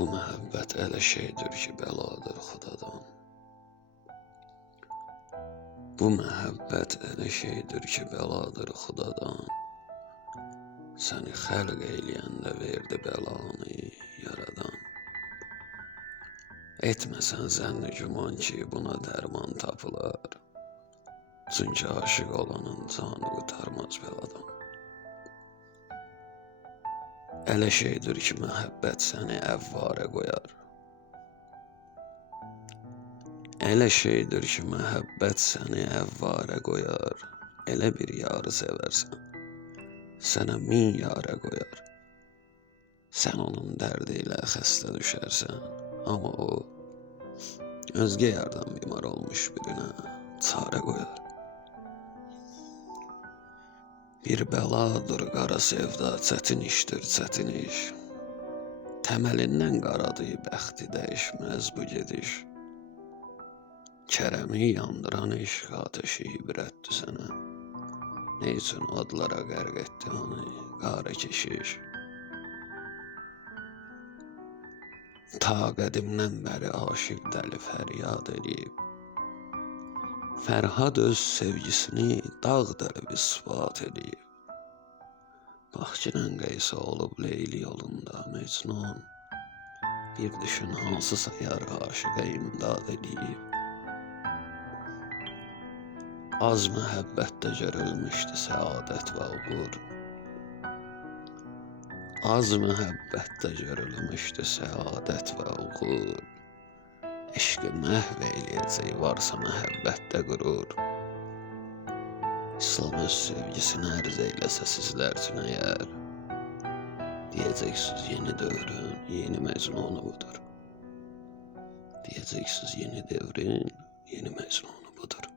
Bu məhəbbət elə şeydir ki, bəladır xudadan. Bu məhəbbət elə şeydir ki, bəladır xudadan. Səni xəlq eyləyəndə verdi bəlanı yaradan. Etməsən zənni güman ki, buna dərman tapılar. Çünki aşıq olanın canı qurtarmaz bəladan. Elə şeydir ki, məhəbbət səni əvvarə qoyar. Elə şeydir ki, məhəbbət səni əvvarə qoyar. Elə bir yarı sevərsən, sənə 1000 yarə qoyar. Sən onun dərdi ilə xəstə düşərsən, amma o özgə yardan bimar olmuş birinə çarə qoyar. Bir bəladır qara sevda, çətin işdir, çətin iş. Təməlindən qaradır, bəxti dəyişməz bu gediş. Kərəmi yandıran eşq ateşi ibrətdir sənə. Ne üçün adlara qərq etdi onu qara keşiş. Ta qədimdən bəri aşıq dəli fəryad edib. Fərhad öz sevgisini dağ dəlib ispat edib. Baxçının qeysi olub Leyli yolunda Mecnun. Bir düşün hansısa yar aşıqa imdad edib. Az məhəbbətdə görülmüşdü səadət və uğur. Az məhəbbətdə görülmüşdü səadət və uğur. Eşqi məhv eləyəcək varsa məhəbbətdə qürur. İslam öz sevgisini ərz eyləsə sizlər üçün əgər, deyəcəksiniz yeni dövrün yeni məcnunu budur. Deyəcəksiniz yeni devrin yeni məcnunu budur.